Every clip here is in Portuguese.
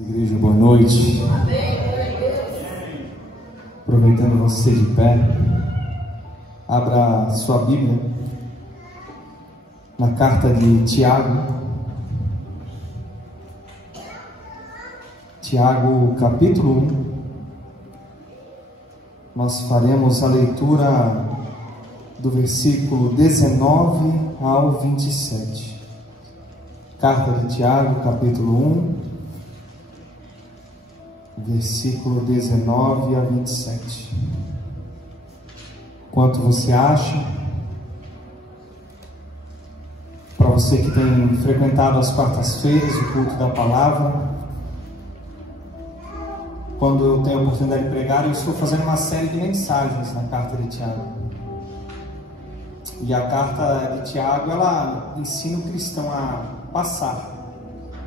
Igreja, boa noite. Aproveitando você de pé, abra sua Bíblia na carta de Tiago. Tiago, capítulo 1. Nós faremos a leitura do versículo 19 ao 27. Carta de Tiago, capítulo 1. Versículo 19 a 27. Quanto você acha? Para você que tem frequentado as quartas-feiras o culto da palavra, quando eu tenho a oportunidade de pregar, eu estou fazendo uma série de mensagens na carta de Tiago. E a carta de Tiago, ela ensina o cristão a passar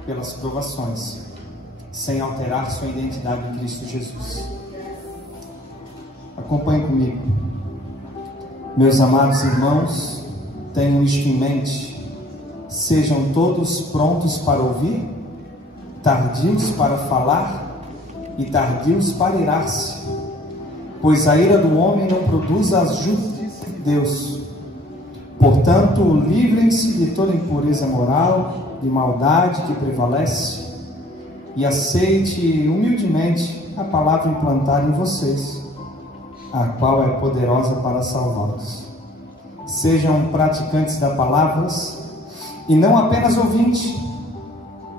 pelas provações sem alterar sua identidade em Cristo Jesus. Acompanhe comigo. Meus amados irmãos, tenham isto em mente: sejam todos prontos para ouvir, tardios para falar e tardios para irar-se, pois a ira do homem não produz a justiça de Deus. Portanto, livrem-se de toda impureza moral, de maldade que prevalece, e aceite humildemente a palavra implantada em vocês, a qual é poderosa para salvá-los. Sejam praticantes da palavra e não apenas ouvintes,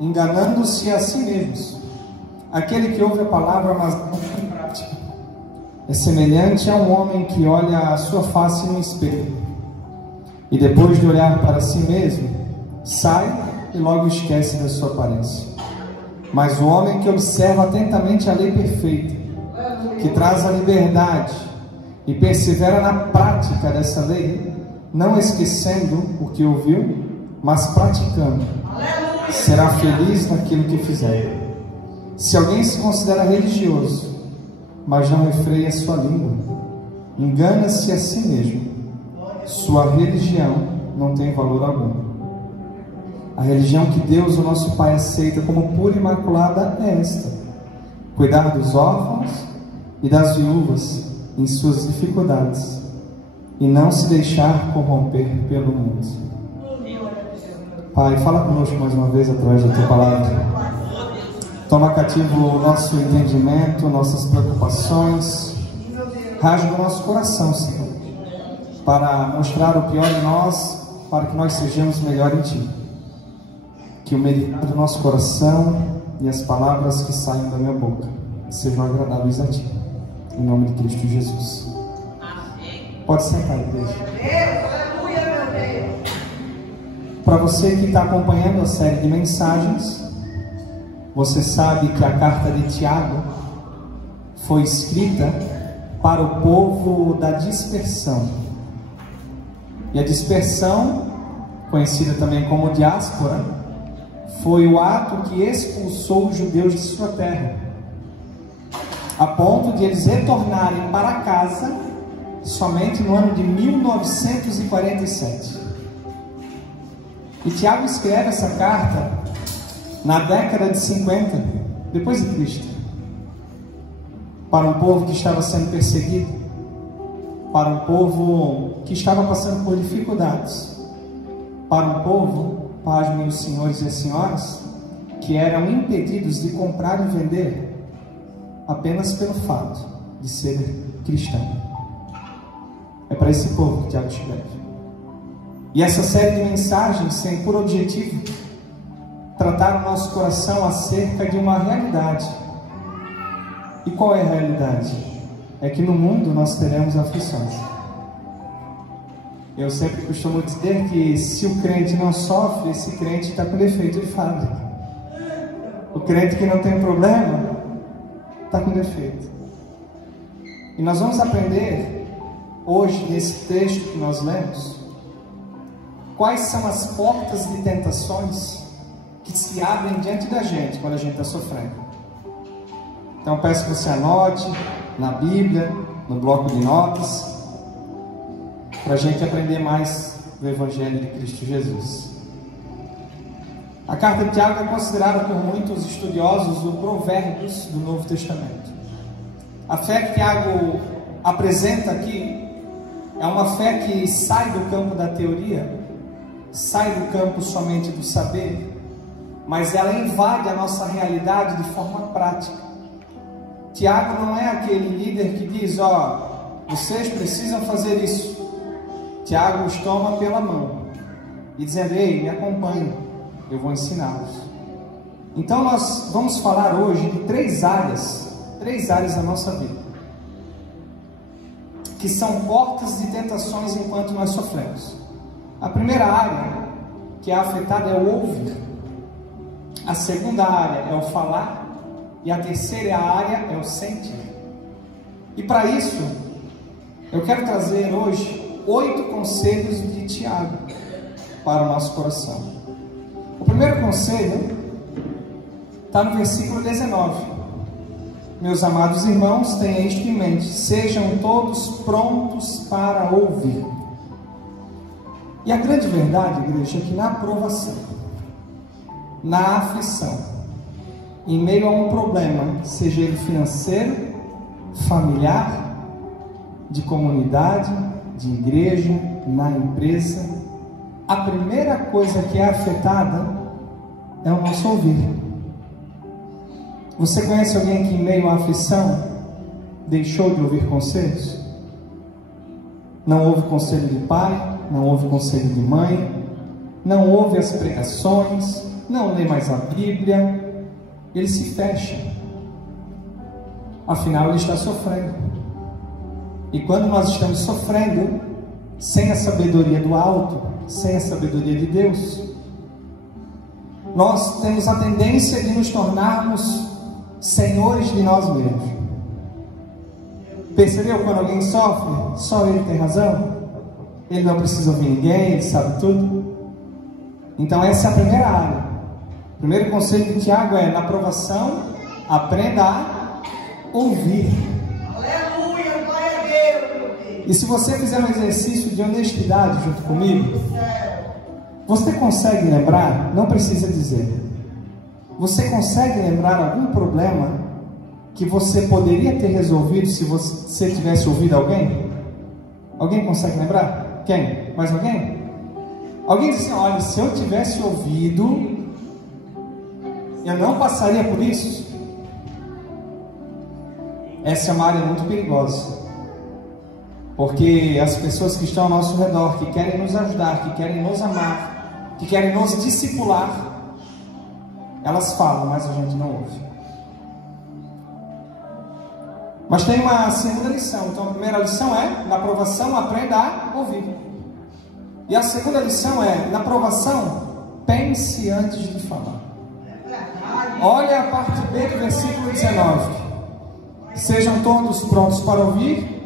enganando-se a si mesmos. Aquele que ouve a palavra, mas não tem prática, é semelhante a um homem que olha a sua face no espelho e depois de olhar para si mesmo, sai e logo esquece da sua aparência. Mas o homem que observa atentamente a lei perfeita, que traz a liberdade, e persevera na prática dessa lei, não esquecendo o que ouviu, mas praticando, será feliz naquilo que fizer. Se alguém se considera religioso, mas não refreia sua língua, engana-se a si mesmo. Sua religião não tem valor algum. A religião que Deus, o nosso Pai, aceita como pura e imaculada é esta: cuidar dos órfãos e das viúvas em suas dificuldades, e não se deixar corromper pelo mundo. Pai, fala conosco mais uma vez através da Tua palavra. Toma cativo o nosso entendimento, nossas preocupações. Rasga o nosso coração, Senhor, para mostrar o pior em nós, para que nós sejamos melhor em Ti. Que o meditar do nosso coração e as palavras que saem da minha boca sejam agradáveis a Ti. Em nome de Cristo Jesus. Pode sentar, igreja. Para você que está acompanhando a série de mensagens, você sabe que a carta de Tiago foi escrita para o povo da dispersão. E a dispersão, conhecida também como diáspora, foi o ato que expulsou os judeus de sua terra, a ponto de eles retornarem para casa somente no ano de 1947. E Tiago escreve essa carta na década de 50 depois de Cristo, para um povo que estava sendo perseguido, para um povo que estava passando por dificuldades, para um povo, pasmem os senhores e as senhoras, que eram impedidos de comprar e vender apenas pelo fato de ser cristão. É para esse povo que Tiago escreve. E essa série de mensagens tem por objetivo tratar o nosso coração acerca de uma realidade. E qual é a realidade? É que no mundo nós teremos aflições. Eu sempre costumo dizer que se o crente não sofre, esse crente está com defeito de fábrica. O crente que não tem problema está com defeito. E nós vamos aprender hoje, nesse texto que nós lemos, quais são as portas de tentações que se abrem diante da gente quando a gente está sofrendo. Então peço que você anote na Bíblia, no bloco de notas, para a gente aprender mais do Evangelho de Cristo Jesus. A carta de Tiago é considerada por muitos estudiosos o Provérbios do Novo Testamento. A fé que Tiago apresenta aqui é uma fé que sai do campo da teoria, sai do campo somente do saber, mas ela invade a nossa realidade de forma prática. Tiago não é aquele líder que diz: vocês precisam fazer isso. Tiago os toma pela mão e dizendo: ei, me acompanhe, eu vou ensiná-los. Então nós vamos falar hoje de três áreas da nossa vida, que são portas de tentações enquanto nós sofremos. A primeira área que é afetada é o ouvir. A segunda área é o falar. E a terceira área é o sentir. E para isso, eu quero trazer hoje 8 conselhos de Tiago para o nosso coração. O primeiro conselho está no versículo 19. Meus amados irmãos, tenham isto em mente: sejam todos prontos para ouvir. E a grande verdade, igreja, é que na provação, na aflição, em meio a um problema, seja ele financeiro, familiar, de comunidade, de igreja, na empresa, a primeira coisa que é afetada é o nosso ouvir. Você conhece alguém que em meio à aflição deixou de ouvir conselhos? Não ouve conselho de pai, não ouve conselho de mãe, não ouve as pregações, não lê mais a Bíblia, ele se fecha. Afinal, ele está sofrendo. E quando nós estamos sofrendo, sem a sabedoria do alto, sem a sabedoria de Deus, nós temos a tendência de nos tornarmos senhores de nós mesmos. Percebeu quando alguém sofre? Só ele tem razão? Ele não precisa ouvir ninguém, ele sabe tudo. Então essa é a primeira área. O primeiro conselho de Tiago é: na provação, aprenda a ouvir. Aleluia, glória a Deus, meu Deus. E se você fizer um exercício de honestidade junto comigo, você consegue lembrar? Não precisa dizer. Você consegue lembrar algum problema que você poderia ter resolvido se você tivesse ouvido alguém? Alguém consegue lembrar? Quem? Mais alguém? Alguém diz assim: olha, se eu tivesse ouvido, eu não passaria por isso. Essa é uma área muito perigosa, porque as pessoas que estão ao nosso redor, que querem nos ajudar, que querem nos amar, que querem nos discipular, elas falam, mas a gente não ouve. Mas tem uma segunda lição. Então a primeira lição é: na provação, aprenda a ouvir. E a segunda lição é: na provação, pense antes de falar. Olha a parte B do versículo 19. Sejam todos prontos para ouvir,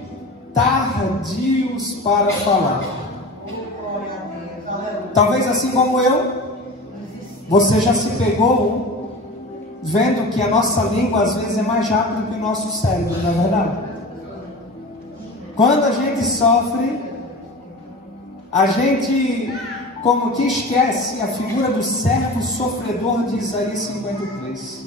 tardios para falar. Talvez assim como eu, você já se pegou vendo que a nossa língua às vezes é mais rápida que o nosso cérebro, não é verdade? Quando a gente sofre, a gente como que esquece a figura do servo sofredor de Isaías 53.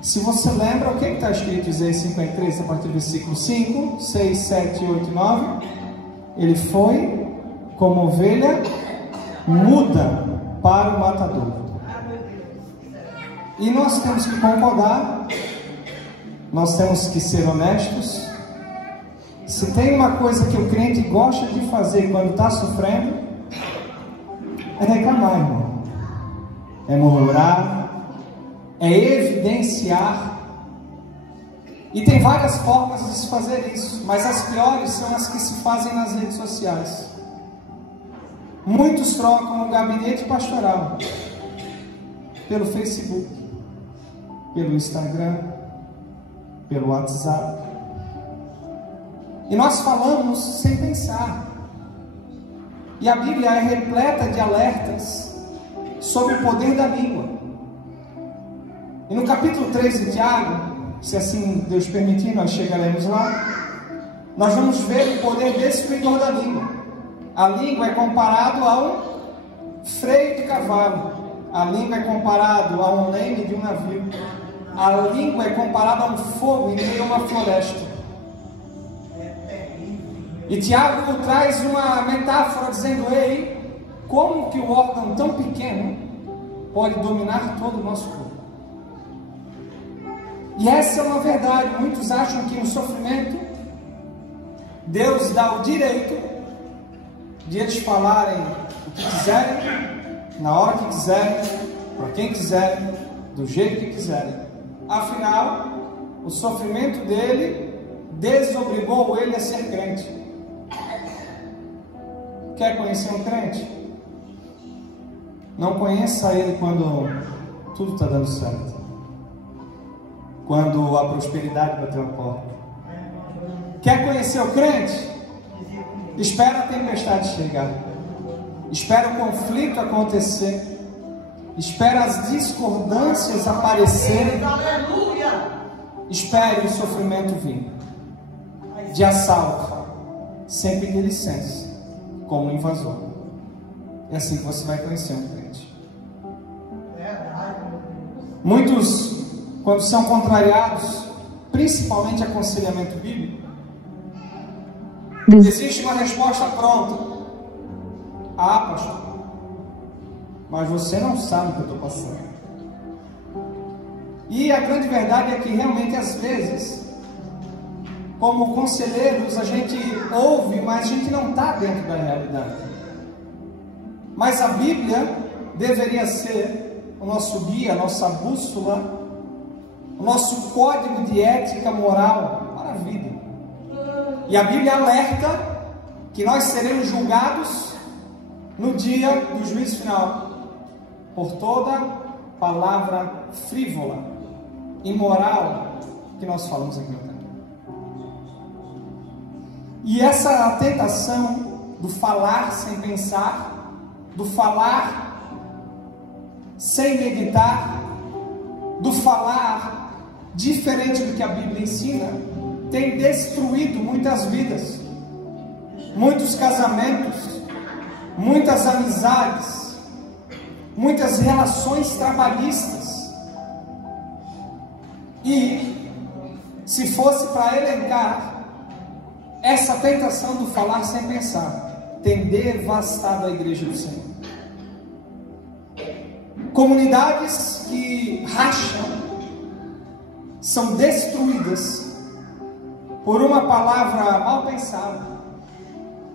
Se você lembra, o que está escrito em Isaías 53, a partir do versículo 5, 6, 7, 8 e 9? Ele foi como ovelha muda para o matador. E nós temos que concordar, nós temos que ser honestos. Se tem uma coisa que o crente gosta de fazer quando está sofrendo, é reclamar, irmão. É murmurar, é evidenciar. E tem várias formas de se fazer isso, mas as piores são as que se fazem nas redes sociais. Muitos trocam o gabinete pastoral pelo Facebook, pelo Instagram, pelo WhatsApp. E nós falamos sem pensar. E a Bíblia é repleta de alertas sobre o poder da língua. E no capítulo 3 de Tiago, se assim Deus permitir, nós chegaremos lá, nós vamos ver o poder destruidor da língua. A língua é comparado ao freio de cavalo. A língua é comparada a um leme de um navio. A língua é comparada a um fogo em meio a uma floresta. E Tiago traz uma metáfora dizendo: ei, como que o órgão tão pequeno pode dominar todo o nosso corpo? E essa é uma verdade. Muitos acham que no sofrimento Deus dá o direito de eles falarem o que quiserem, na hora que quiserem, para quem quiserem, do jeito que quiserem. Afinal, o sofrimento dele desobrigou ele a ser crente. Quer conhecer um crente? Não conheça ele quando tudo está dando certo, quando a prosperidade bateu a porta. Quer conhecer o crente? Espera a tempestade chegar, espera o conflito acontecer, espera as discordâncias aparecerem, espere o sofrimento vir de assalto, sem pedir licença, como um invasor. É assim que você vai conhecer um crente. Muitos, quando são contrariados, principalmente aconselhamento bíblico, existe uma resposta pronta. Ah, pastor, mas você não sabe o que eu estou passando. E a grande verdade é que realmente às vezes, como conselheiros, a gente ouve, mas a gente não está dentro da realidade. Mas a Bíblia deveria ser o nosso guia, a nossa bússola, o nosso código de ética moral para a vida. E a Bíblia alerta que nós seremos julgados no dia do juízo final por toda palavra frívola, imoral que nós falamos aqui no templo. E essa tentação do falar sem pensar, do falar sem meditar, do falar diferente do que a Bíblia ensina, tem destruído muitas vidas, muitos casamentos, muitas amizades, muitas relações trabalhistas. E se fosse para elencar, essa tentação do falar sem pensar tem devastado a igreja do Senhor. Comunidades que racham são destruídas por uma palavra mal pensada,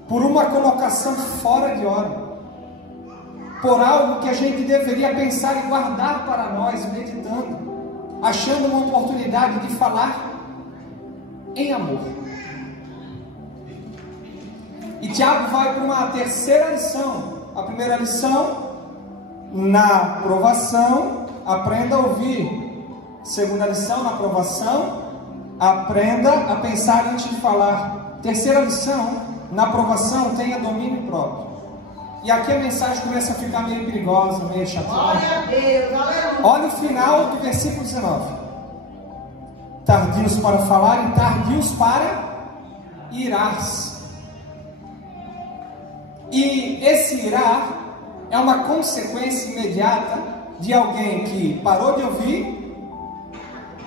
por uma colocação fora de hora, por algo que a gente deveria pensar e guardar para nós, meditando, achando uma oportunidade de falar em amor. E Tiago vai para uma terceira lição. A primeira lição: na provação, aprenda a ouvir. Segunda lição: na provação, aprenda a pensar antes de falar. Terceira lição: na provação, tenha domínio próprio. E aqui a mensagem começa a ficar meio perigosa, meio chateada. Olha o final do versículo 19: tardios para falar e tardios para irar-se. E esse irar é uma consequência imediata de alguém que parou de ouvir,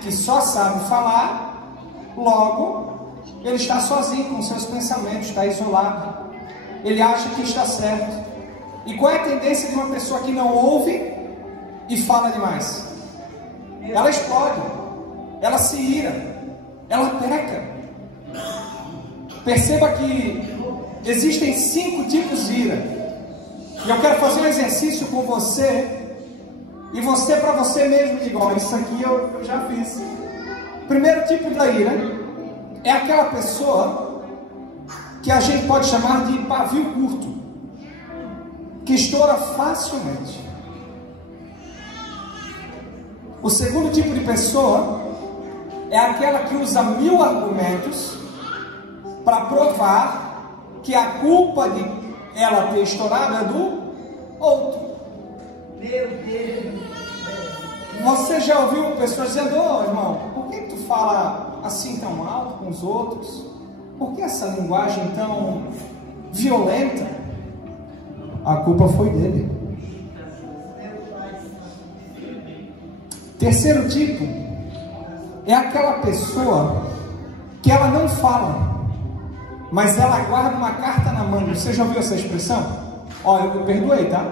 que só sabe falar, logo ele está sozinho com seus pensamentos, está isolado, ele acha que está certo. E qual é a tendência de uma pessoa que não ouve e fala demais? Ela explode, ela se ira, ela peca. Perceba que existem 5 tipos de ira. E eu quero fazer um exercício com você, e você para você mesmo diga: olha, isso aqui eu já fiz. O primeiro tipo da ira é aquela pessoa que a gente pode chamar de pavio curto, que estoura facilmente. O segundo tipo de pessoa é aquela que usa 1000 argumentos para provar que a culpa de ela ter estourado é do outro. Meu Deus. Você já ouviu pessoas dizendo: ô irmão, por que tu fala assim tão alto com os outros? Por que essa linguagem tão violenta? A culpa foi dele. Terceiro tipo é aquela pessoa que ela não fala, mas ela guarda uma carta na manga. Você já ouviu essa expressão? Ó, eu perdoei, tá?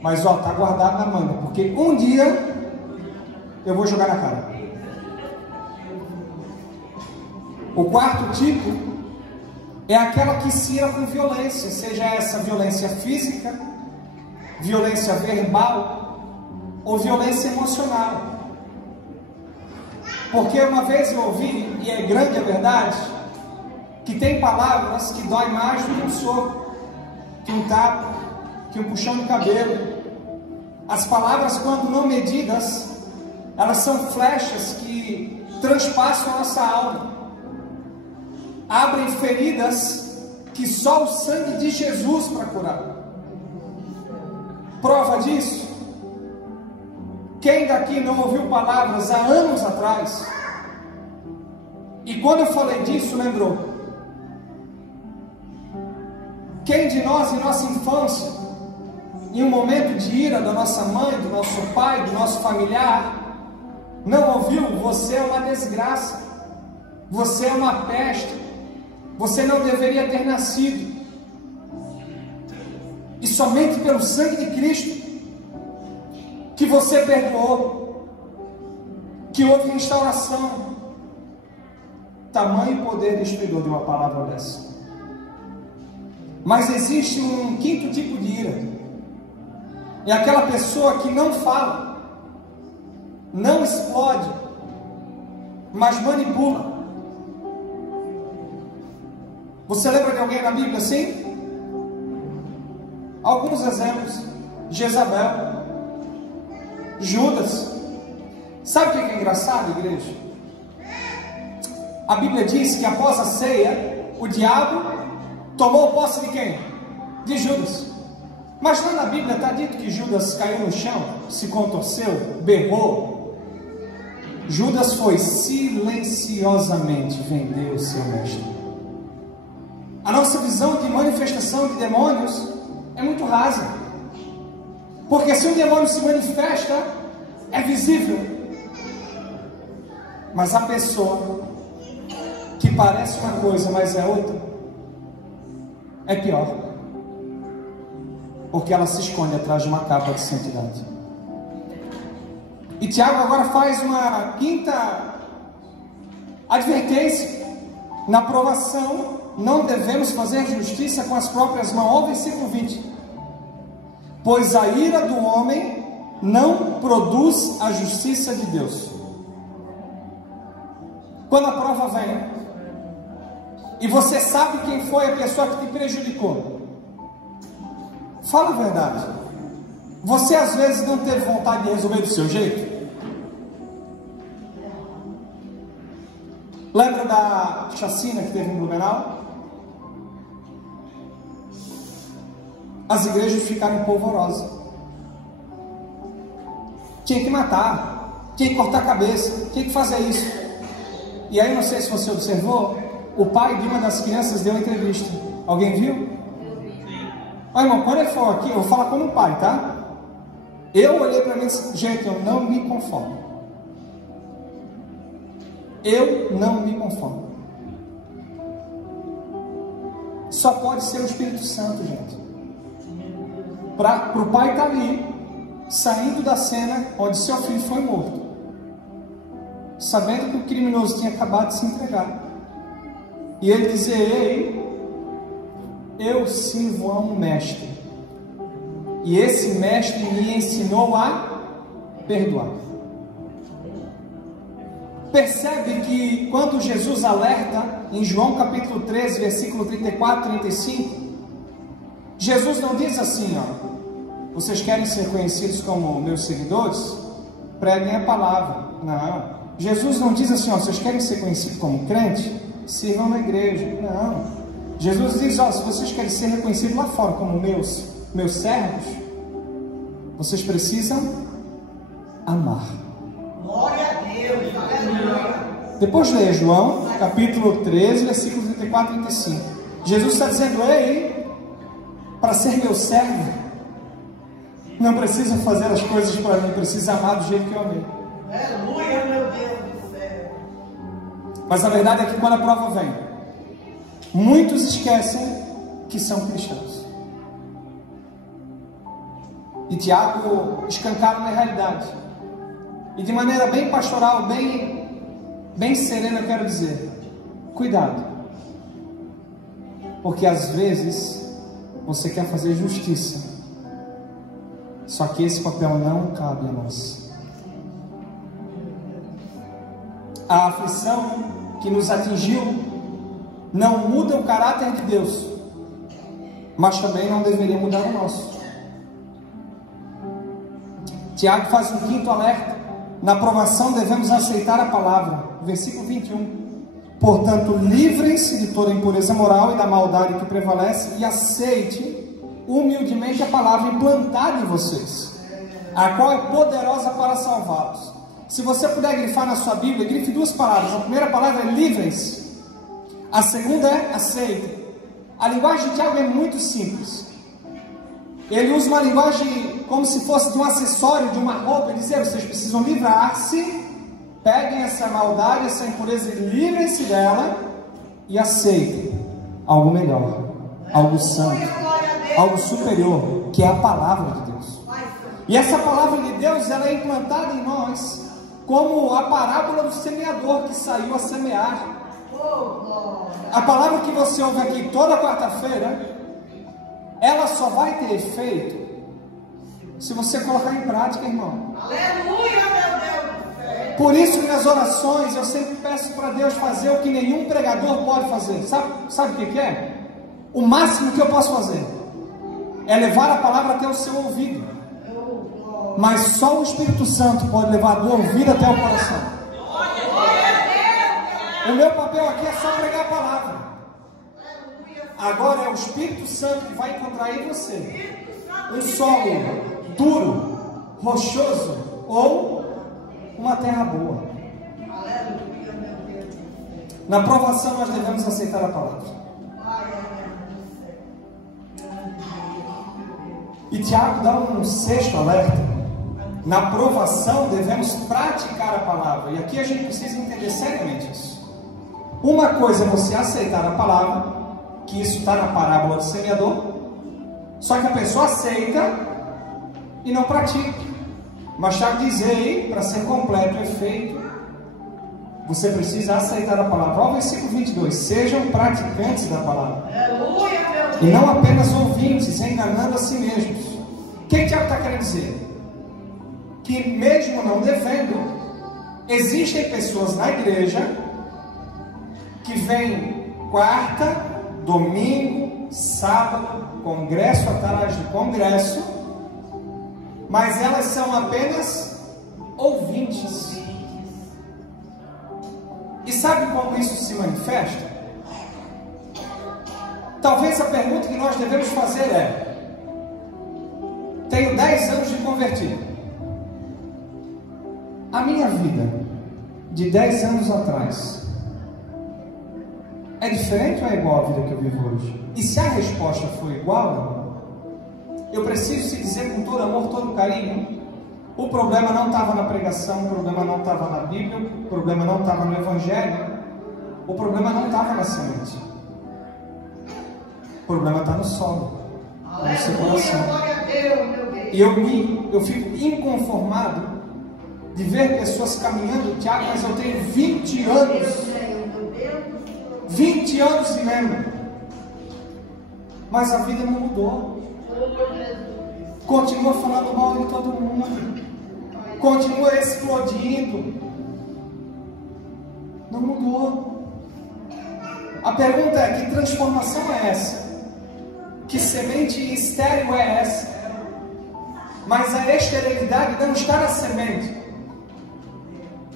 Mas ó, tá guardado na manga, porque um dia eu vou jogar na cara. O quarto tipo é aquela que se ira com violência, seja essa violência física, violência verbal ou violência emocional. Porque uma vez eu ouvi, e é grande a verdade, que tem palavras que dói mais do que um soco, que um tapa, que um puxão no cabelo. As palavras, quando não medidas, elas são flechas que transpassam a nossa alma, abrem feridas que só o sangue de Jesus para curar. Prova disso, quem daqui não ouviu palavras há anos atrás, e quando eu falei disso, lembrou? Quem de nós em nossa infância, em um momento de ira da nossa mãe, do nosso pai, do nosso familiar, não ouviu? Você é uma desgraça, você é uma peste, você não deveria ter nascido, e somente pelo sangue de Cristo que você perdoou, que houve restauração. Tamanho poder destruidor de uma palavra dessa. Mas existe um quinto tipo de ira, é aquela pessoa que não fala, não explode, mas manipula. Você lembra de alguém na Bíblia assim? Alguns exemplos: Jezabel, Judas. Sabe o que é engraçado, igreja? A Bíblia diz que após a ceia, o diabo tomou posse de quem? De Judas. Mas lá na Bíblia está dito que Judas caiu no chão, se contorceu, berrou. Judas foi silenciosamente vender o seu mestre. A nossa visão de manifestação de demônios é muito rasa, porque se um demônio se manifesta, é visível, mas a pessoa que parece uma coisa, mas é outra, é pior, porque ela se esconde atrás de uma capa de santidade. E Tiago agora faz uma quinta advertência: na provação não devemos fazer justiça com as próprias mãos. Olha o versículo 20: pois a ira do homem não produz a justiça de Deus. Quando a prova vem e você sabe quem foi a pessoa que te prejudicou, fala a verdade. Você às vezes não teve vontade de resolver do seu jeito? Lembra da chacina que teve em Blumenau? As igrejas ficaram polvorosas. Tinha que matar, tinha que cortar a cabeça, tinha que fazer isso. E aí, não sei se você observou, o pai de uma das crianças deu uma entrevista. Alguém viu? Ó, irmão, quando ele for aqui, eu vou falar como pai, tá? Eu olhei para mim e disse: gente, eu não me conformo. Eu não me conformo. Só pode ser o Espírito Santo, gente. Para o pai estar ali, saindo da cena onde seu filho foi morto, sabendo que o criminoso tinha acabado de se entregar, e ele dizer: ei, eu sirvo a um mestre, e esse mestre me ensinou a perdoar. Percebe que quando Jesus alerta em João capítulo 13, versículo 34 e 35, Jesus não diz assim: ó, vocês querem ser conhecidos como meus seguidores? Preguem a palavra. Não. Jesus não diz assim: ó, vocês querem ser conhecidos como crente? Sirvam na igreja. Não. Jesus diz: ó, se vocês querem ser reconhecidos lá fora como meus servos, vocês precisam amar. Glória a Deus. Aleluia. Depois leia João capítulo 13, versículos 34 e 35. Jesus está dizendo: ei, para ser meu servo, não precisa fazer as coisas para mim, precisa amar do jeito que eu amei. Aleluia, meu Deus do céu. Mas a verdade é que quando a prova vem, muitos esquecem que são cristãos. E Tiago escancara na realidade. E de maneira bem pastoral, bem serena, eu quero dizer: cuidado. Porque às vezes você quer fazer justiça, só que esse papel não cabe a nós. A aflição que nos atingiu não muda o caráter de Deus, mas também não deveria mudar o nosso. Tiago faz um quinto alerta: na provação devemos aceitar a palavra. Versículo 21. Portanto, livrem-se de toda impureza moral e da maldade que prevalece, e aceite humildemente a palavra implantada em vocês, a qual é poderosa para salvá-los. Se você puder grifar na sua Bíblia, grife duas palavras. A primeira palavra é livrem-se, a segunda é aceite. A linguagem de Tiago é muito simples. Ele usa uma linguagem como se fosse de um acessório, de uma roupa. Ele diz: vocês precisam livrar-se, peguem essa maldade, essa impureza, livrem-se dela e aceitem algo melhor, algo santo, algo superior, que é a palavra de Deus. E essa palavra de Deus, ela é implantada em nós como a parábola do semeador que saiu a semear. A palavra que você ouve aqui toda quarta-feira, ela só vai ter efeito se você colocar em prática, irmão. Aleluia, meu Deus do céu. Por isso que nas orações eu sempre peço para Deus fazer o que nenhum pregador pode fazer. Sabe o que é? O máximo que eu posso fazer é levar a palavra até o seu ouvido. Mas só o Espírito Santo pode levar do ouvido até o coração. O meu papel aqui é só pregar a palavra. Agora é o Espírito Santo que vai encontrar em você um solo duro, rochoso ou uma terra boa. Na provação nós devemos aceitar a palavra. E Tiago dá um sexto alerta: na provação devemos praticar a palavra. E aqui a gente precisa entender seriamente isso. Uma coisa é você aceitar a palavra, que isso está na parábola do semeador, só que a pessoa aceita e não pratica. Mas Tiago diz aí, para ser completo o efeito, você precisa aceitar a palavra. Olha o versículo 22: sejam praticantes da palavra, e não apenas ouvintes, enganando a si mesmos. O que Tiago está querendo dizer? Que mesmo não devendo, existem pessoas na igreja que vêm quarta, domingo, sábado, congresso atrás de congresso, mas elas são apenas ouvintes. E sabe como isso se manifesta? Talvez a pergunta que nós devemos fazer é: tenho 10 anos de convertido. A minha vida de 10 anos atrás é diferente ou é igual à vida que eu vivo hoje? E se a resposta for igual, eu preciso te dizer com todo amor, todo carinho: o problema não estava na pregação, o problema não estava na Bíblia, o problema não estava no Evangelho, o problema não estava na semente. O problema está no solo, no seu coração. E eu fico inconformado de ver pessoas caminhando. Tiago, mas eu tenho 20 anos. 20 anos e meio. Mas a vida não mudou. Continua falando mal de todo mundo. Continua explodindo. Não mudou. A pergunta é: que transformação é essa? Que semente estéril é essa? Mas a esterilidade não está na semente.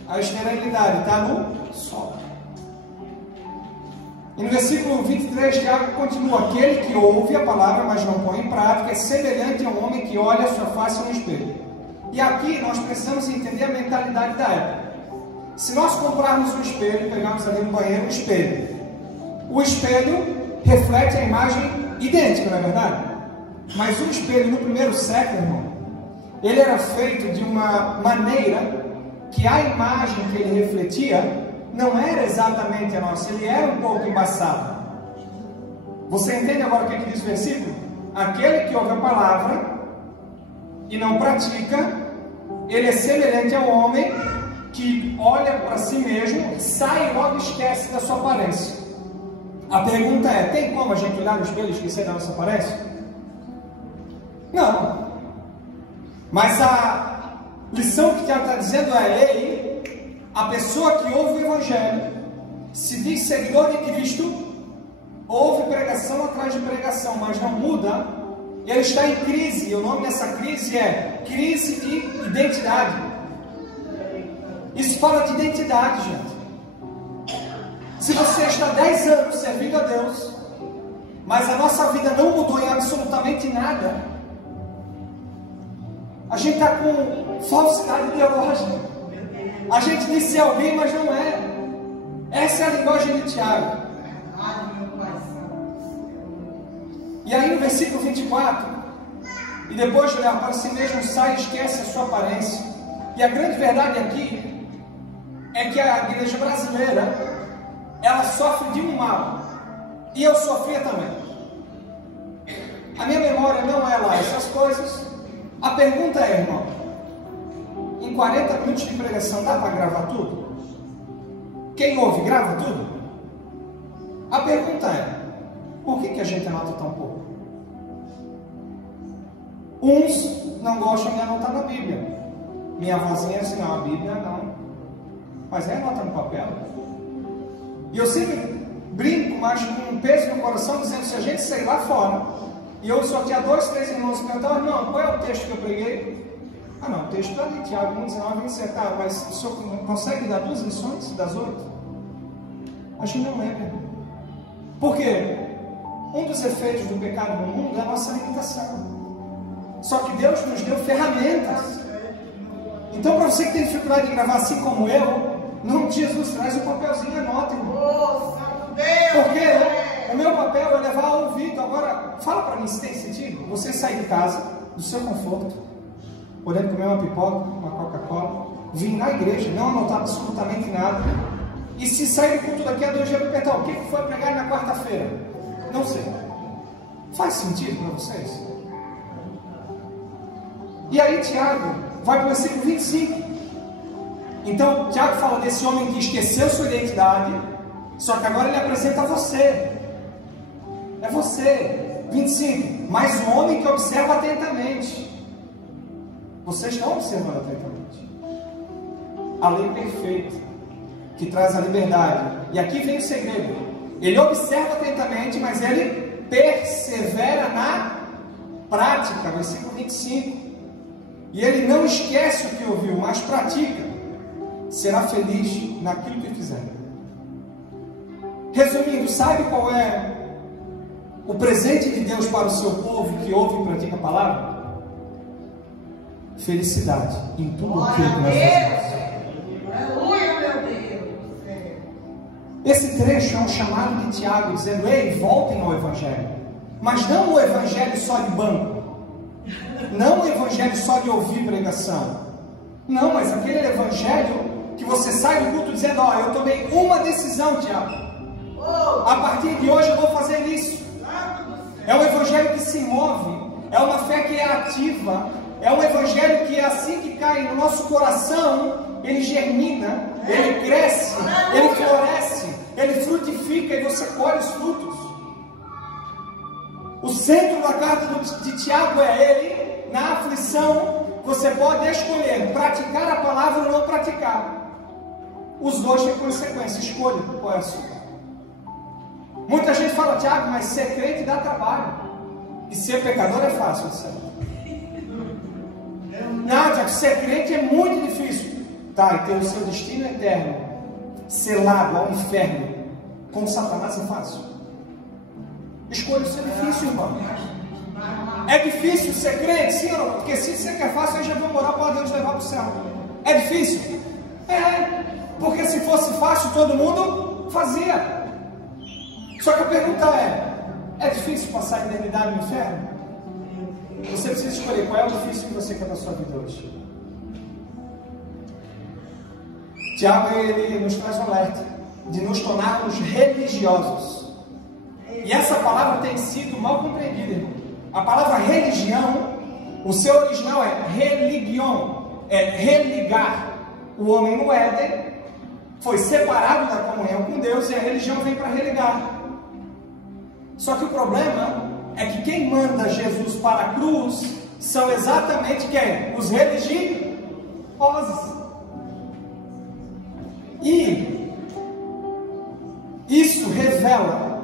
A esterilidade está no solo. E no versículo 23, Tiago continua: aquele que ouve a palavra, mas não põe em prática, é semelhante a um homem que olha a sua face no espelho. E aqui nós precisamos entender a mentalidade da época. Se nós comprarmos um espelho, pegarmos ali no banheiro um espelho, o espelho reflete a imagem idêntica, não é verdade? Mas o espelho no primeiro século, irmão, ele era feito de uma maneira que a imagem que ele refletia não era exatamente a nossa, ele era um pouco embaçado. Você entende agora o que diz o versículo? Aquele que ouve a palavra e não pratica, ele é semelhante ao homem que olha para si mesmo, sai e logo esquece da sua aparência. A pergunta é, tem como a gente olhar no espelho e esquecer da nossa aparência? Não. Mas a lição que Tiago está dizendo é, ei, a pessoa que ouve o Evangelho, se diz seguidor de Cristo, ouve pregação atrás de pregação, mas não muda, ele está em crise, e o nome dessa crise é crise de identidade. Isso fala de identidade, gente. Se você está 10 anos servindo a Deus, mas a nossa vida não mudou em absolutamente nada, a gente está com falsidade ideológica. A gente diz ser alguém, mas não é. Essa é a linguagem de Tiago. E aí no versículo 24, e depois de olhar para si mesmo, sai e esquece a sua aparência. E a grande verdade aqui é que a igreja brasileira, ela sofre de um mal, e eu sofria também. A minha memória não é lá essas coisas. A pergunta é, irmão, em 40 minutos de pregação dá para gravar tudo? Quem ouve, grava tudo? A pergunta é, por que a gente anota tão pouco? Uns não gostam de anotar na Bíblia. Minha avózinha disse, não, a Bíblia não. Mas é anota no papel. E eu sempre brinco, mas com um peso no coração, dizendo, se a gente sair lá fora, e eu só tinha 2, 3 irmãos que cantavam, irmão, qual é o texto que eu preguei? Ah não, o texto está ali, Tiago 1, 19, 27, tá, mas o senhor consegue dar 2 lições das 8? Acho que não lembra. Por quê? Um dos efeitos do pecado no mundo é a nossa limitação. Só que Deus nos deu ferramentas. Então, para você que tem dificuldade de gravar assim como eu, no nome de Jesus, traz um papelzinho e anota, irmão. Porque o meu papel é levar ao ouvido. Agora, fala para mim se tem sentido. Você sair de casa, do seu conforto, podendo comer uma pipoca, uma Coca-Cola, vir na igreja, não anotar absolutamente nada, e se sair do culto daqui a 2 dias, perguntar o que foi pregar na quarta-feira? Não sei. Faz sentido para vocês? E aí Tiago vai para o versículo 25. Então Tiago fala desse homem que esqueceu sua identidade, só que agora ele apresenta você. É você. 25. Mas um homem que observa atentamente. Vocês estão observando atentamente a lei perfeita, que traz a liberdade. E aqui vem o segredo. Ele observa atentamente, mas ele persevera na prática. Versículo 25. E ele não esquece o que ouviu, mas pratica. Será feliz naquilo que fizer. Resumindo, sabe qual é o presente de Deus para o seu povo que ouve e pratica a palavra? Felicidade em tudo o que nós fazemos. Aleluia, meu Deus. Esse trecho é um chamado de Tiago, dizendo, ei, voltem ao Evangelho. Mas não o Evangelho só de banco. Não o Evangelho só de ouvir pregação. Não, mas aquele Evangelho que você sai do culto dizendo, ó, eu tomei uma decisão, Tiago. A partir de hoje eu vou fazer isso. É um Evangelho que se move. É uma fé que é ativa. É um Evangelho que assim que cai no nosso coração, ele germina, ele cresce, ele floresce, ele frutifica e você colhe os frutos. O centro da carta de Tiago é ele, na aflição, você pode escolher praticar a palavra ou não praticar. Os dois têm consequência, escolha qual é a sua. Muita gente fala, Tiago, mas ser crente dá trabalho, e ser pecador é fácil, certo? Não, Tiago, ser crente é muito difícil. Tá, e ter o seu destino eterno selado ao inferno com Satanás é fácil. Escolha ser difícil, irmão. É difícil ser crente? Sim ou não? Porque se você quer fácil, eu já vou morar para Deus levar para o céu. É difícil? É. Porque se fosse fácil, todo mundo fazia. Só que a pergunta é difícil passar a eternidade no inferno? Você precisa escolher qual é o difícil que você quer na sua vida hoje. Tiago, ele nos traz um alerta de nos tornarmos religiosos. E essa palavra tem sido mal compreendida, irmão. A palavra religião, o seu original é religion, é religar. O homem no Éden foi separado da comunhão com Deus e a religião vem para religar. Só que o problema é que quem manda Jesus para a cruz são exatamente quem? Os religiosos. E isso revela,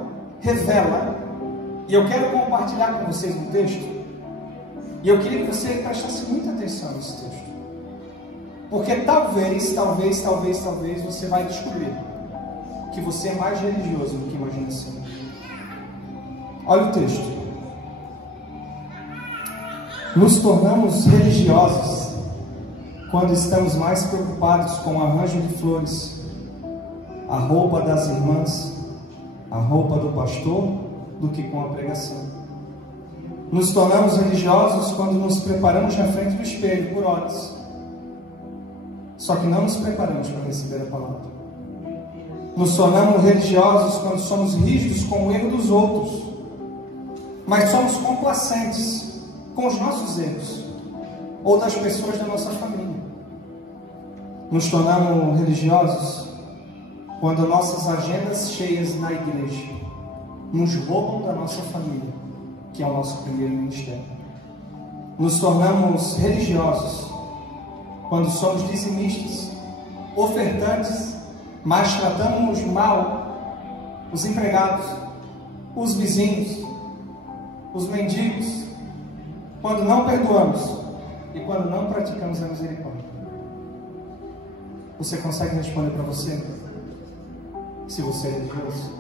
e eu quero compartilhar com vocês um texto, e eu queria que você prestasse muita atenção nesse texto, porque talvez você vai descobrir que você é mais religioso do que imagina ser. Olha o texto. Nos tornamos religiosos quando estamos mais preocupados com o arranjo de flores, a roupa das irmãs, a roupa do pastor, do que com a pregação. Nos tornamos religiosos quando nos preparamos na frente do espelho por horas, só que não nos preparamos para receber a palavra. Nos tornamos religiosos quando somos rígidos com o erro dos outros, mas somos complacentes com os nossos erros ou das pessoas da nossa família. Nos tornamos religiosos quando nossas agendas cheias na igreja nos roubam da nossa família, que é o nosso primeiro ministério. Nos tornamos religiosos quando somos dizimistas, ofertantes, mas tratamos mal os empregados, os vizinhos, os mendigos, quando não perdoamos e quando não praticamos a misericórdia. Você consegue responder para você se você é religioso?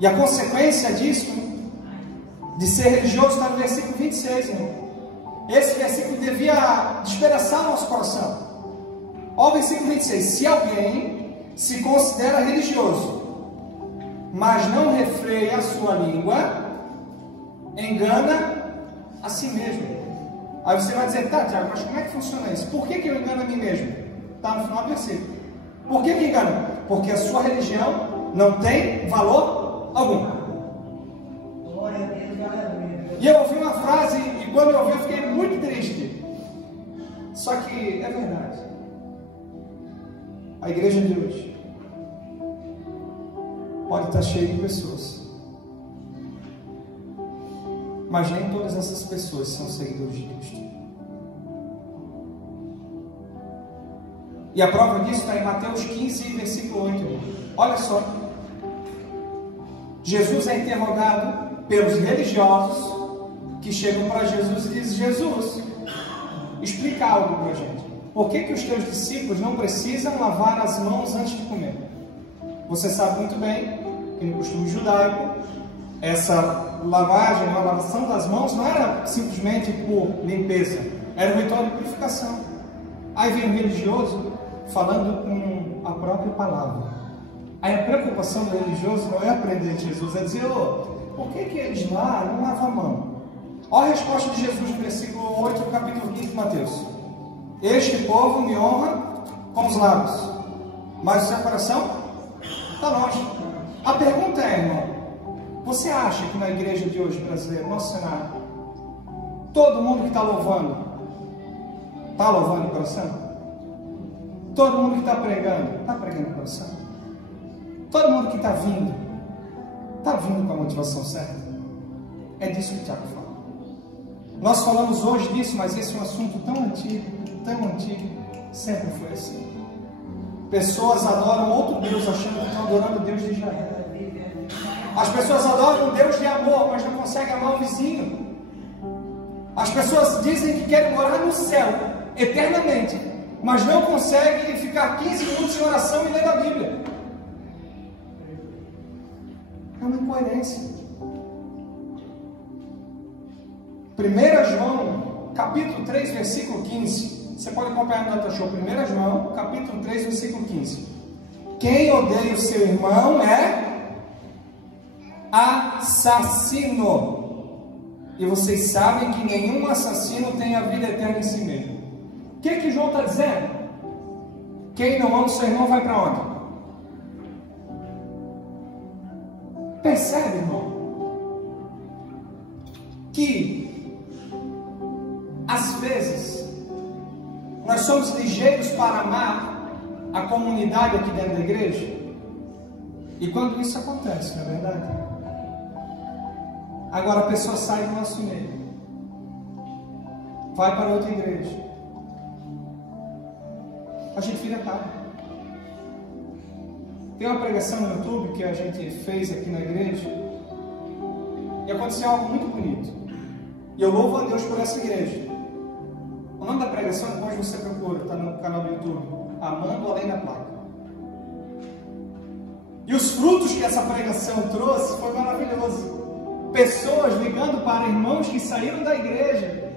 E a consequência disso, de ser religioso, está no versículo 26, irmão. Esse versículo devia despedaçar o nosso coração. Olha o versículo 26. Se alguém se considera religioso, mas não refreia a sua língua, engana a si mesmo. Aí você vai dizer, tá, Tiago, mas como é que funciona isso? Por que eu engano a mim mesmo? Está no final do versículo. Por que engana? Porque a sua religião não tem valor algum. E eu ouvi uma frase, e quando eu ouvi eu fiquei muito triste. Só que é verdade. A igreja de hoje pode estar cheia de pessoas, mas nem todas essas pessoas são seguidores de Cristo. E a prova disso está em Mateus 15, versículo 8. Olha só. Jesus é interrogado pelos religiosos que chegam para Jesus e dizem: Jesus, explica algo para a gente. Por que os teus discípulos não precisam lavar as mãos antes de comer? Você sabe muito bem que no costume judaico, essa lavagem, a lavação das mãos não era simplesmente por limpeza, era um ritual de purificação. Aí vem o religioso falando com a própria palavra. Aí a preocupação do religioso não é aprender de Jesus, é dizer: por que eles lá não lavam a mão? Olha a resposta de Jesus no versículo 8 do capítulo 15 de Mateus: este povo me honra com os lábios, mas o seu coração está longe. A pergunta é, irmão, você acha que na igreja de hoje brasileira, nosso cenário, todo mundo que está louvando o coração? Todo mundo que está pregando o coração? Todo mundo que está vindo com a motivação certa? É disso que o Tiago fala. Nós falamos hoje disso, mas esse é um assunto tão antigo, sempre foi assim. Pessoas adoram outro Deus achando que estão adorando o Deus de Israel. As pessoas adoram um Deus de amor, mas não conseguem amar o vizinho. As pessoas dizem que querem morar no céu eternamente, mas não conseguem ficar 15 minutos em oração e ler a Bíblia. É uma incoerência. 1 João, capítulo 3, versículo 15. Você pode acompanhar no Data Show. 1 João, capítulo 3, versículo 15. Quem odeia o seu irmão é assassino. E vocês sabem que nenhum assassino tem a vida eterna em si mesmo. O que João está dizendo? Quem não ama o seu irmão vai para onde? Percebe, irmão? Que às vezes nós somos ligeiros para amar a comunidade aqui dentro da igreja. E quando isso acontece, não é verdade? Agora a pessoa sai do nosso meio, vai para outra igreja, a gente fica calmo. Tem uma pregação no YouTube que a gente fez aqui na igreja e aconteceu algo muito bonito. E eu louvo a Deus por essa igreja. O nome da pregação, depois você procura, está no canal do YouTube, Amando Além da Placa. E os frutos que essa pregação trouxe foi maravilhoso. Pessoas ligando para irmãos que saíram da igreja,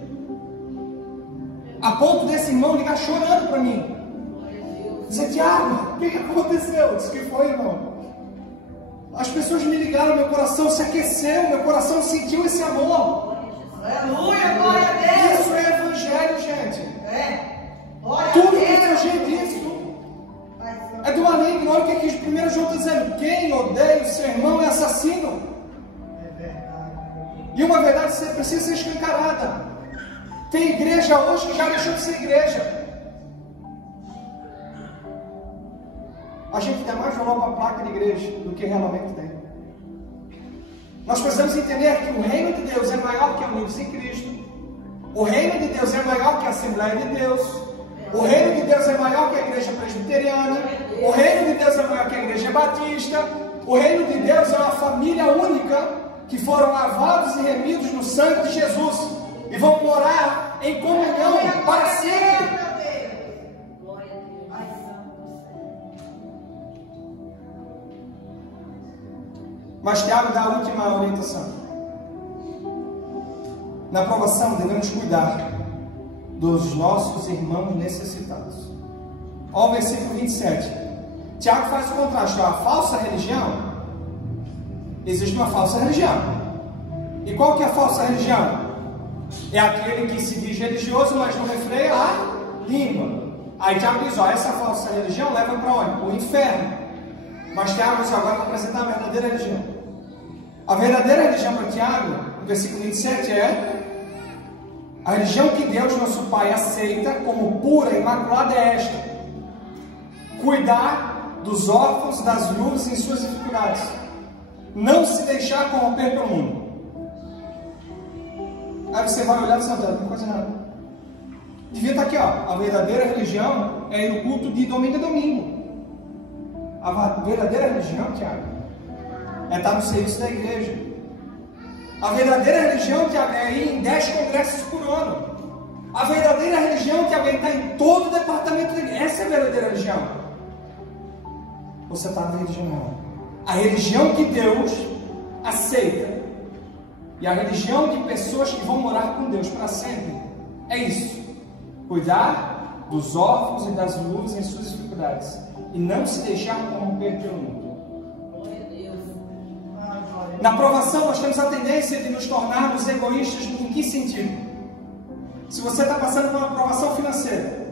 a ponto desse irmão ligar chorando para mim, dizer: Tiago, o que aconteceu? Eu disse: que foi, irmão? As pessoas me ligaram, meu coração se aqueceu, meu coração sentiu esse amor. Aleluia, glória a Deus. Isso é evangelho, gente. Glória Tudo a que Deus. fugir disso é do maligno. Olha o que aqui 1 João está dizendo: quem odeia o seu irmão é assassino. E uma verdade você precisa ser escancarada. Tem igreja hoje que já deixou de ser igreja. A gente dá mais valor para a placa de igreja do que realmente tem. Nós precisamos entender que o reino de Deus é maior que a unidos em Cristo. O reino de Deus é maior que a Assembleia de Deus. O reino de Deus é maior que a igreja presbiteriana. O reino de Deus é maior que a igreja batista. O reino de Deus é uma família única que foram lavados e remidos no sangue de Jesus e vão morar em comunhão para sempre. Mas Tiago dá a última orientação. Na aprovação devemos cuidar dos nossos irmãos necessitados. Olha o versículo 27. Tiago faz o contraste. A falsa religião. Existe uma falsa religião. E qual que é a falsa religião? É aquele que se diz religioso, mas não refreia a língua. Aí Tiago diz: ó, essa falsa religião leva para onde? Para o inferno. Mas Tiago diz: agora vai apresentar a verdadeira religião. A verdadeira religião para Tiago, no versículo 27, é a religião que Deus, nosso Pai, aceita como pura e imaculada é esta: cuidar dos órfãos, das viúvas em suas dificuldades, não se deixar corromper pelo mundo. Aí você vai olhar e dizer: não tem coisa nada. Devia estar aqui, ó. A verdadeira religião é ir no culto de domingo a domingo. A verdadeira religião, Tiago, é estar no serviço da igreja. A verdadeira religião, Tiago, é ir em 10 congressos por ano. A verdadeira religião, Tiago, é estar em todo o departamento da igreja. Essa é a verdadeira religião. Você está na religião errada. A religião que Deus aceita e a religião de pessoas que vão morar com Deus para sempre é isso: cuidar dos órfãos e das viúvas em suas dificuldades e não se deixar corromper pelo mundo. Na aprovação, nós temos a tendência de nos tornarmos egoístas. Em que sentido? Se você está passando por uma aprovação financeira,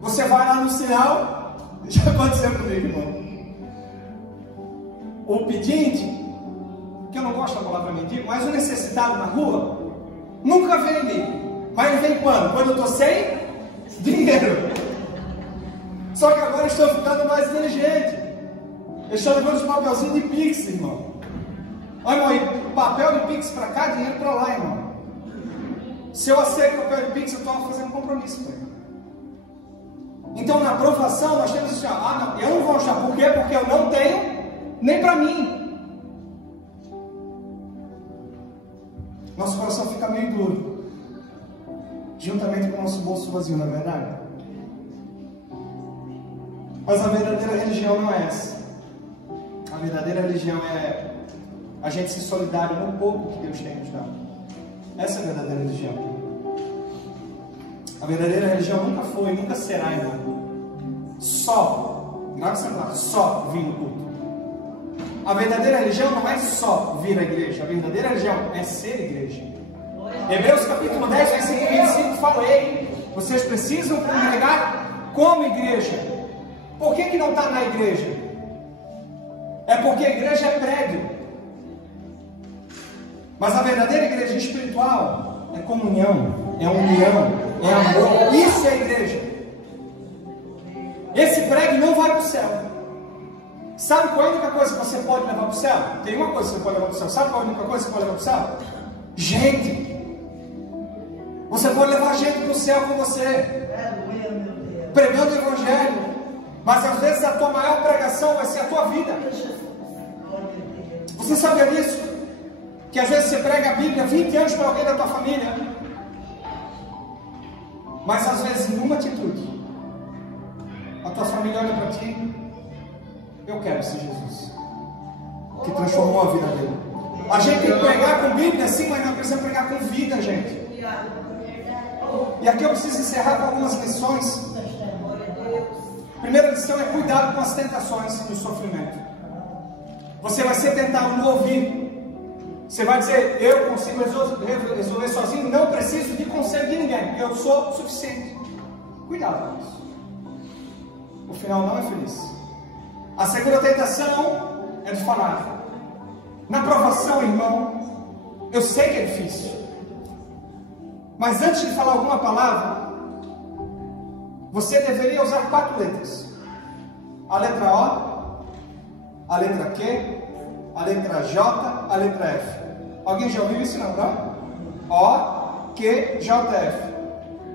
você vai lá no sinal. Já aconteceu comigo, irmão. O pedinte, que eu não gosto da palavra mendigo, mas o necessitado na rua, nunca vem ali. Mas ele vem quando? Quando eu estou sem dinheiro. Só que agora eu estou ficando mais inteligente. Eu estou levando os papelzinhos de Pix, irmão. Olha, irmão, papel de Pix para cá, dinheiro para lá, irmão. Se eu aceito o papel de Pix, eu estou fazendo compromisso com ele. Então, na aprovação, nós temos assim: não, eu não vou achar. Por quê? Porque eu não tenho nem para mim. Nosso coração fica meio duro, juntamente com o nosso bolso vazio, não é verdade? Mas a verdadeira religião não é essa. A verdadeira religião é a gente ser solidário no pouco que Deus tem nos dado. Essa é a verdadeira religião. A verdadeira religião nunca foi e nunca será, irmão, só vir no culto. A verdadeira religião não é só vir à igreja. A verdadeira religião é ser igreja. Hebreus capítulo 10, versículo 25 fala: ei, vocês precisam congregar Como igreja? Por que não está na igreja? É porque a igreja é prédio. Mas a verdadeira igreja espiritual é comunhão, é união, é amor. Isso é a igreja. Esse prédio não vai para o céu. Sabe qual é a única coisa que você pode levar para o céu? Tem uma coisa que você pode levar para o céu. Sabe qual é a única coisa que você pode levar para o céu? Gente. Você pode levar gente para o céu com você, pregando o evangelho. Mas às vezes a tua maior pregação vai ser a tua vida. Você sabia disso? Que às vezes você prega a Bíblia 20 anos para alguém da tua família, mas às vezes em uma atitude a tua família olha para ti: eu quero esse Jesus que transformou a vida dele. A gente tem que pregar com Bíblia sim, mas não precisa pregar com vida, gente. E aqui eu preciso encerrar com algumas lições. Primeira lição é cuidado com as tentações e o sofrimento. Você vai ser tentado no ouvir. Você vai dizer: eu consigo resolver sozinho, não preciso de conselho de ninguém, porque eu sou suficiente. Cuidado com isso. O final não é feliz. A segunda tentação é de falar. Na provação, irmão, eu sei que é difícil, mas antes de falar alguma palavra, você deveria usar 4 letras. A letra O, a letra Q, a letra J, a letra F. Alguém já ouviu isso? Não? O, Q, J, F.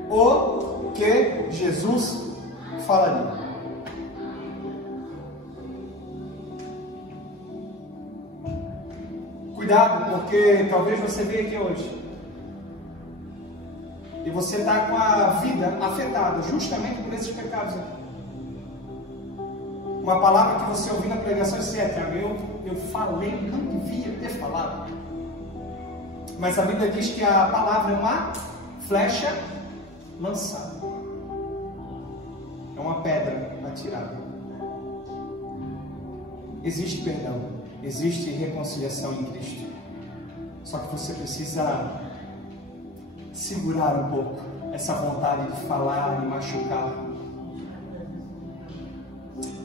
O que Jesus falaria. Cuidado, porque talvez você veja aqui hoje e você está com a vida afetada justamente por esses pecados aqui. Uma palavra que você ouviu na pregação disse: eu falei, não devia ter falado. Mas a Bíblia diz que a palavra é uma flecha lançada, é uma pedra atirada. Existe perdão, existe reconciliação em Cristo. Só que você precisa segurar um pouco essa vontade de falar e machucar.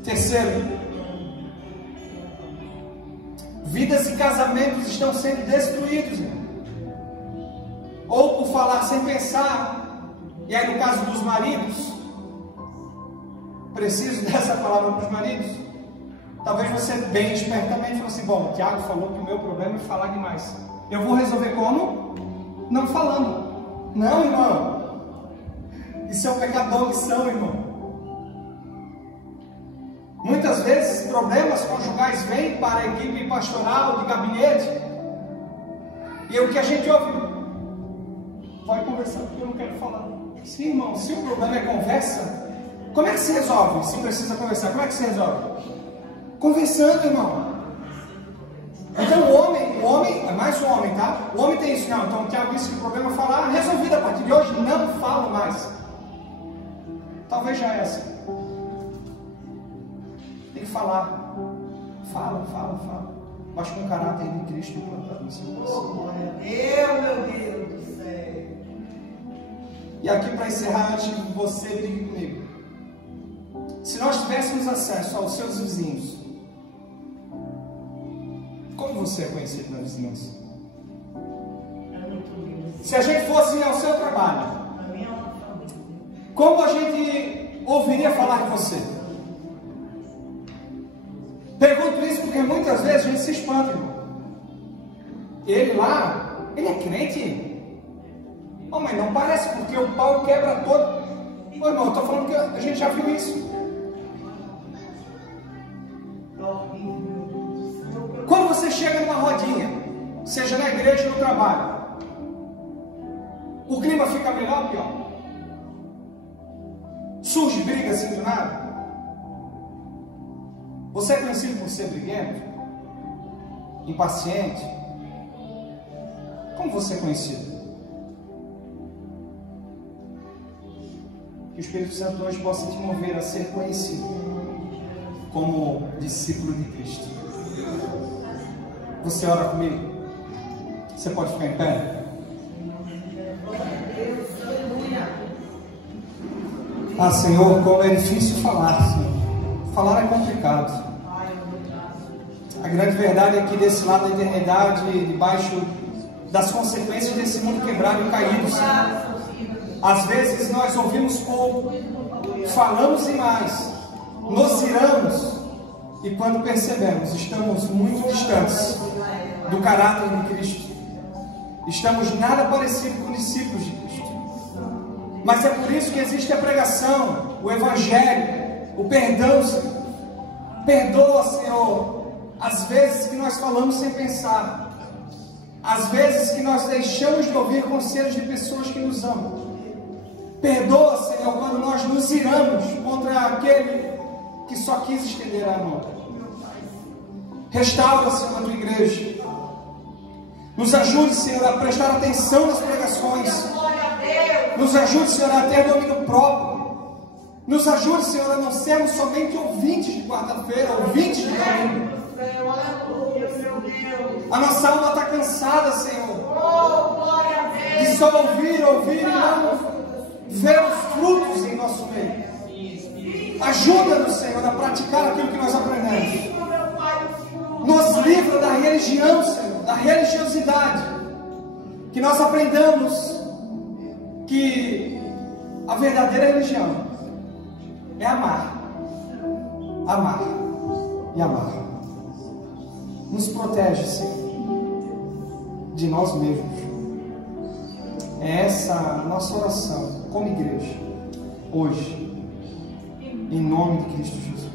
Terceiro, vidas e casamentos estão sendo destruídos, ou por falar sem pensar. E aí no caso dos maridos, preciso dessa palavra para os maridos. Talvez você, bem espertamente, falou assim: bom, o Tiago falou que o meu problema é falar demais. Eu vou resolver como? Não falando. Não, irmão. Isso é um pecado da omissão, irmão. Muitas vezes problemas conjugais vêm para a equipe pastoral, de gabinete, e o que a gente ouve: vai conversar porque eu não quero falar. Sim, irmão, se o problema é conversa, como é que se resolve? Se precisa conversar, como é que se resolve? Conversando, irmão. Então o homem, é mais o homem, tá? O homem tem isso. Não, então o Tiago disse que o problema é falar, resolvido a partir de hoje, não falo mais. Talvez já é assim. Tem que falar. Fala. Mas com o caráter de Cristo implantado no seu coração. Meu Deus do céu. E aqui para encerrar, antes de você brigue comigo. Se nós tivéssemos acesso aos seus vizinhos, como você é conhecido na vizinhança? Se a gente fosse ao seu trabalho, como a gente ouviria falar de você? Pergunto isso porque muitas vezes a gente se espanta, irmão. Ele lá, ele é crente? Oh, mas não parece, porque o pau quebra todo. Ô, irmão, eu estou falando que a gente já viu isso. Quando você chega numa rodinha, seja na igreja ou no trabalho, o clima fica melhor ou pior? Surge briga assim do nada? Você é conhecido por ser briguento? Impaciente? Como você é conhecido? Que o Espírito Santo hoje possa te mover a ser conhecido como discípulo de Cristo. Você ora comigo? Você pode ficar em pé? Ah, Senhor, como é difícil falar, Senhor. Falar é complicado. A grande verdade é que desse lado da eternidade, debaixo das consequências desse mundo quebrado e caído, Senhor, às vezes nós ouvimos pouco, falamos demais, nos iramos, e quando percebemos, estamos muito distantes do caráter de Cristo. Estamos nada parecidos com discípulos de Cristo. Mas é por isso que existe a pregação, o Evangelho, o perdão, Senhor. Perdoa, Senhor, as vezes que nós falamos sem pensar, as vezes que nós deixamos de ouvir conselhos de pessoas que nos amam. Perdoa, Senhor, quando nós nos iramos contra aquele que só quis estender a mão. Restaura, Senhor, a tua igreja. Nos ajude, Senhor, a prestar atenção nas pregações. Nos ajude, Senhor, a ter domínio próprio. Nos ajude, Senhor, a não sermos somente ouvintes de quarta-feira, ouvintes de domingo. A nossa alma está cansada, Senhor, de só ouvir e não ver os frutos em nosso meio. Ajuda-nos, Senhor, a praticar aquilo que nós aprendemos. Nos livra da religião, Senhor, da religiosidade. Que nós aprendamos que a verdadeira religião é amar. Amar e amar. Nos protege, Senhor, de nós mesmos. É essa a nossa oração como igreja, hoje, em nome de Cristo Jesus.